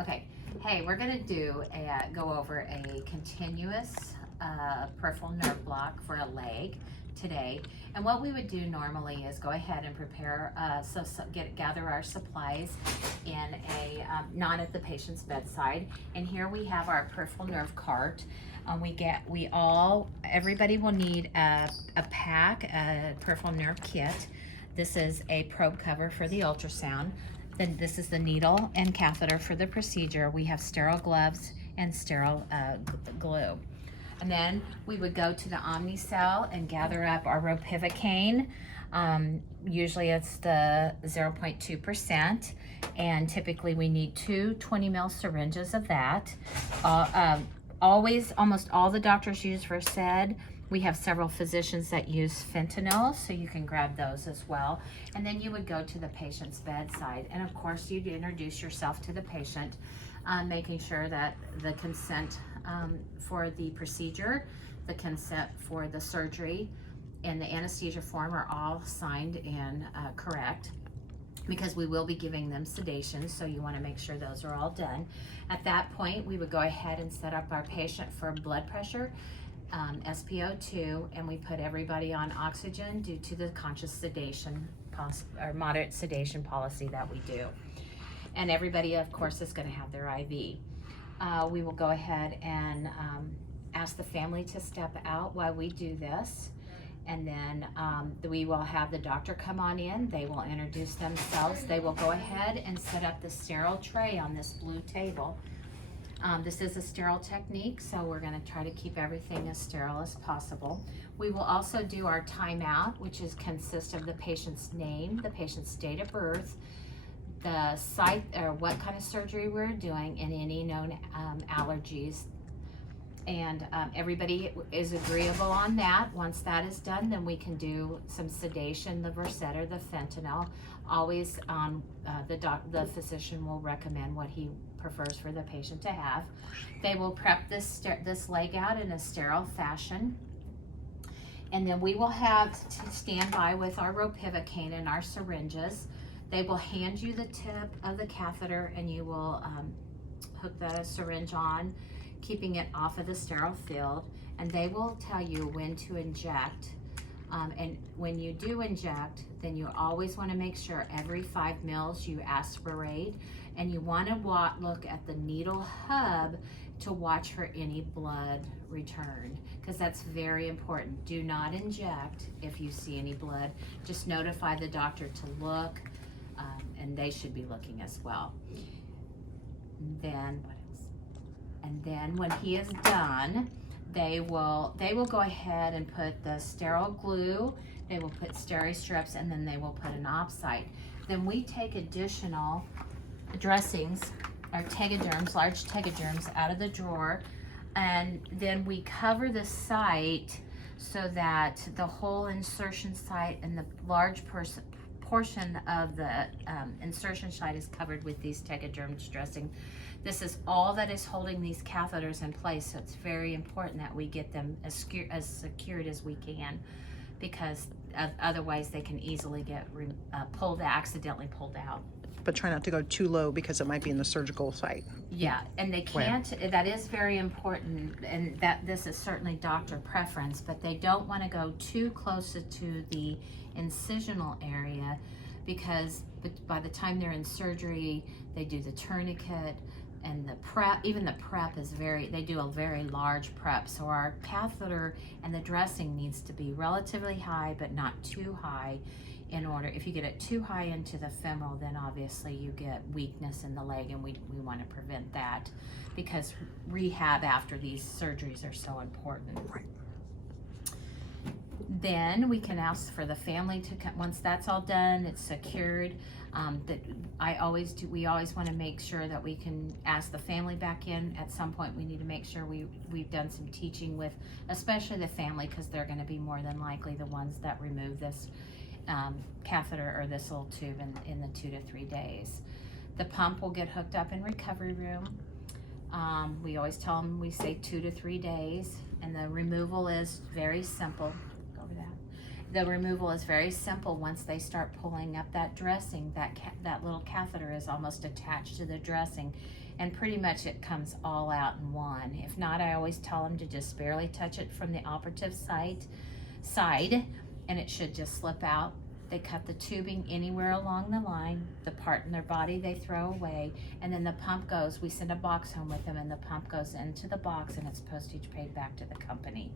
Okay, hey, we're gonna go over a continuous peripheral nerve block for a leg today. And what we would do normally is go ahead and prepare, gather our supplies in not at the patient's bedside. And here we have our peripheral nerve cart. Everybody will need a pack, a peripheral nerve kit. This is a probe cover for the ultrasound. Then this is the needle and catheter for the procedure. We have sterile gloves and sterile glue. And then we would go to the Omnicell and gather up our ropivacaine. Usually it's the 0.2%, and typically we need two 20 ml syringes of that. Almost all the doctors use Versed. We have several physicians that use fentanyl, so you can grab those as well. And then you would go to the patient's bedside. And of course, you'd introduce yourself to the patient, making sure that the consent for the procedure, the consent for the surgery, and the anesthesia form are all signed and correct, because we will be giving them sedation, so you want to make sure those are all done. At that point, we would go ahead and set up our patient for blood pressure, SpO2, and we put everybody on oxygen due to the conscious sedation or moderate sedation policy that we do. And everybody, of course, is going to have their IV. We will go ahead and ask the family to step out while we do this. And then we will have the doctor come on in. They will introduce themselves. They will go ahead and set up the sterile tray on this blue table. This is a sterile technique, so we're going to try to keep everything as sterile as possible. We will also do our timeout, which consists of the patient's name, the patient's date of birth, the site or what kind of surgery we're doing, and any known allergies. And everybody is agreeable on that. Once that is done, then we can do some sedation, the Versed or the fentanyl. Always the physician will recommend what he prefers for the patient to have. They will prep this leg out in a sterile fashion. And then we will have to stand by with our ropivacaine and our syringes. They will hand you the tip of the catheter, and you will hook the syringe on, keeping it off of the sterile field, and they will tell you when to inject. And when you do inject, then you always want to make sure every 5 mils you aspirate, and you want to look at the needle hub to watch for any blood return, because that's very important. Do not inject if you see any blood. Just notify the doctor to look, and they should be looking as well. And then what else? And then when he is done, they will go ahead and put the sterile glue, they will put steri strips, and then they will put an op site. Then we take additional dressings or tegaderms, large tegaderms, out of the drawer, and then we cover the site so that the whole insertion site and the large portion of the insertion site is covered with these tegaderm dressing. This is all that is holding these catheters in place, so it's very important that we get them as secured as we can, because otherwise they can easily get accidentally pulled out. But try not to go too low, because it might be in the surgical site. Yeah, and they can't, that is very important, and that this is certainly doctor preference, but they don't want to go too close to the incisional area, because by the time they're in surgery, they do the tourniquet, and the prep, even the prep is they do a very large prep. So our catheter and the dressing needs to be relatively high, but not too high. If you get it too high into the femoral, then obviously you get weakness in the leg, and we want to prevent that, because rehab after these surgeries are so important. Right. Then we can ask for the family to come. Once that's all done, it's secured. We always want to make sure that we can ask the family back in. At some point, we need to make sure we've done some teaching with, especially the family, because they're going to be more than likely the ones that remove this catheter or this little tube in the 2 to 3 days. The pump will get hooked up in recovery room. We always tell them, we say 2 to 3 days, and the removal is very simple. Go over that. The removal is very simple. Once they start pulling up that dressing, that little catheter is almost attached to the dressing, and pretty much it comes all out in one. If not, I always tell them to just barely touch it from the operative side, and it should just slip out. They cut the tubing anywhere along the line, the part in their body they throw away, and then the pump goes, we send a box home with them, and the pump goes into the box, and it's postage paid back to the company.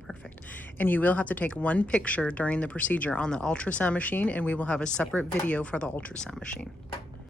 Perfect. And you will have to take one picture during the procedure on the ultrasound machine, and we will have a separate video for the ultrasound machine.